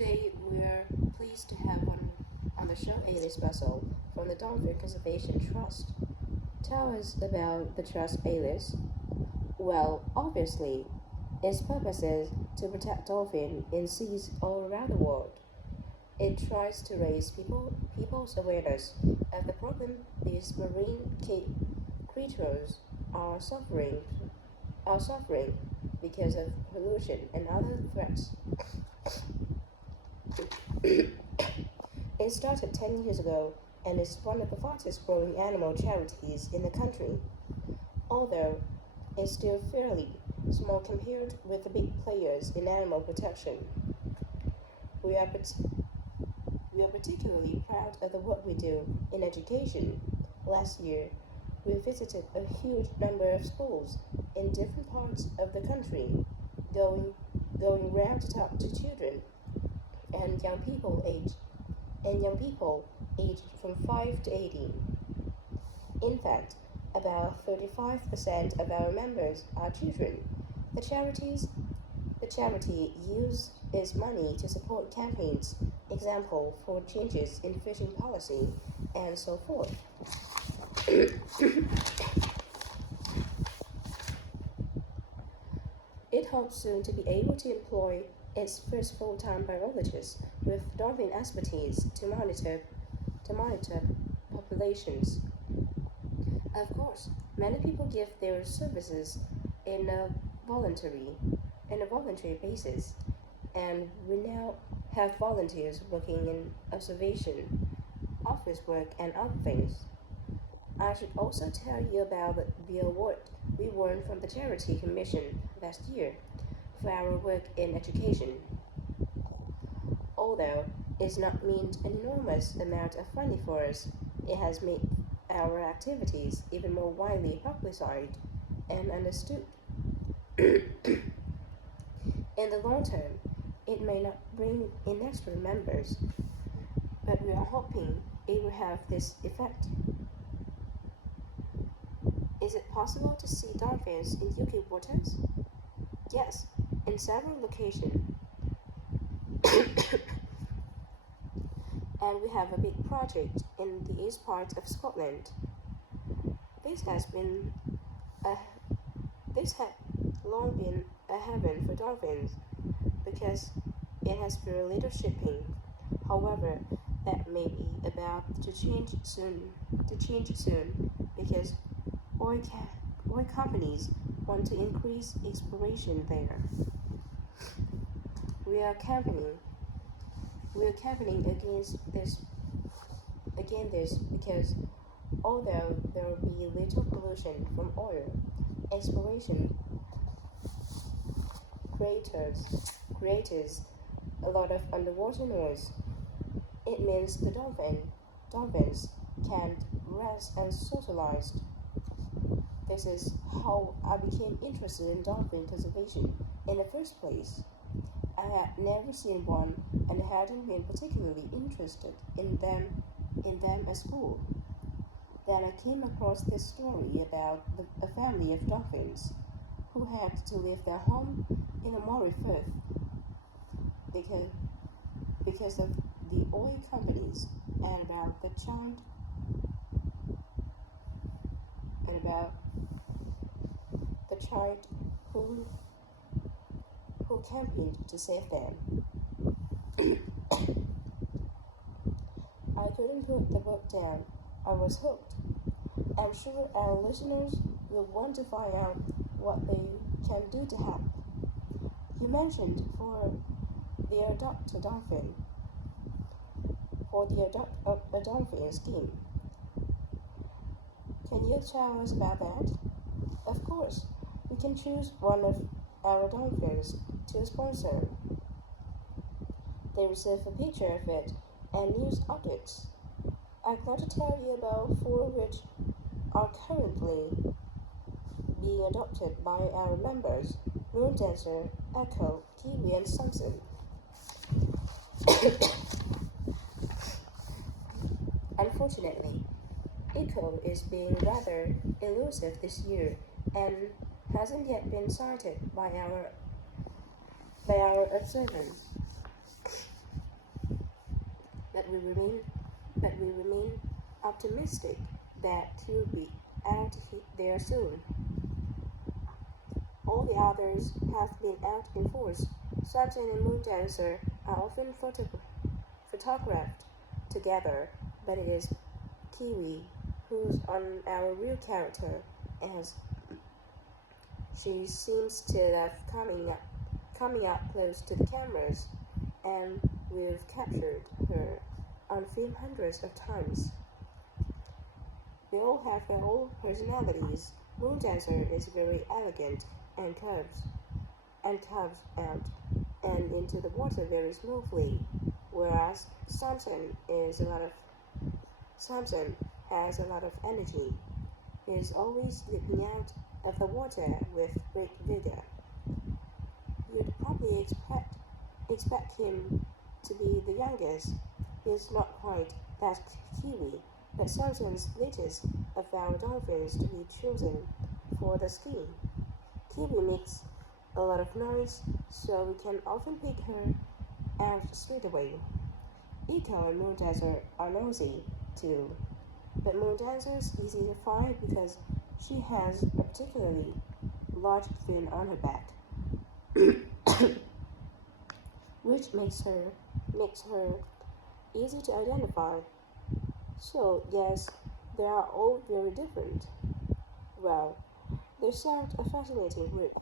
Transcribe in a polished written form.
Today we're pleased to have on the show Alice Bussell from the Dolphin Conservation Trust. Tell us about the trust, Alice. Well, obviously, its purpose is to protect dolphins in seas all around the world. It tries to raise people's awareness of the problem these marine creatures are suffering because of pollution and other threats. It started 10 years ago and is one of the fastest growing animal charities in the country, although it's still fairly small compared with the big players in animal protection. We are, we are particularly proud of the work we do in education. Last year, we visited a huge number of schools in different parts of the country, going, going round to talk to children and young people aged from 5 to 18. In fact, about 35% of our members are children. The charity uses its money to support campaigns, example for changes in fishing policy, and so forth. It hopes soon to be able to employ its first full-time biologist with dolphin expertise to monitor populations. Of course, many people give their services in a voluntary basis, and we now have volunteers working in observation, office work, and other things. I should also tell you about the award we won from the Charity Commission last year for our work in education. Although it's not meant an enormous amount of money for us, it has made our activities even more widely publicized and understood. In the long term, it may not bring in extra members, but we are hoping it will have this effect. Is it possible to see dolphins in UK waters? Yes, in several locations. And we have a big project in the east part of Scotland. This has been a this had long been a heaven for dolphins because it has very little shipping. However, that may be about to change soon. Because oil companies want to increase exploration there. We are campaigning. We are campaigning against this because although there will be little pollution from oil, exploration creates a lot of underwater noise. It means the dolphins can't rest and socialize. This is how I became interested in dolphin conservation in the first place. I had never seen one and hadn't been particularly interested in them at school. Then I came across this story about a family of dolphins who had to leave their home in the Moray Firth because, because of the oil companies and about the child who campaigned to save them. I couldn't put the book down. I was hooked. I'm sure our listeners will want to find out what they can do to help. You mentioned the adopt a dolphin for the adopt a dolphin scheme. Can you tell us about that? Of course, we can choose one of our dolphins to sponsor. They receive a picture of it and news updates. I'd like to tell you about four which are currently being adopted by our members: Moon Dancer, Echo, Kiwi, and Samson. Unfortunately, Echo is being rather elusive this year and hasn't yet been sighted by our observers. but we remain optimistic that he'll be out there soon. All the others have been out in force. Samson and Moondancer are often photographed together, but it is Kiwi who's on our real character, as she seems to love coming up close to the cameras, and we've captured her on film hundreds of times. They all have their own personalities. Moondancer is very elegant and curves out and into the water very smoothly, whereas Samson has a lot of energy. He is always leaping out of the water with great vigor. You'd probably expect him to be the youngest. He is not quite that Kiwi, but Samson's latest of our dolphins to be chosen for the scheme. Kiwi makes a lot of noise, so we can often pick her out straight away. Eco and Moondancer are nosy too, but Moondancer's easy to find because she has a particularly large fin on her back, which makes her easy to identify. So yes, they are all very different. Well, they sound a fascinating group.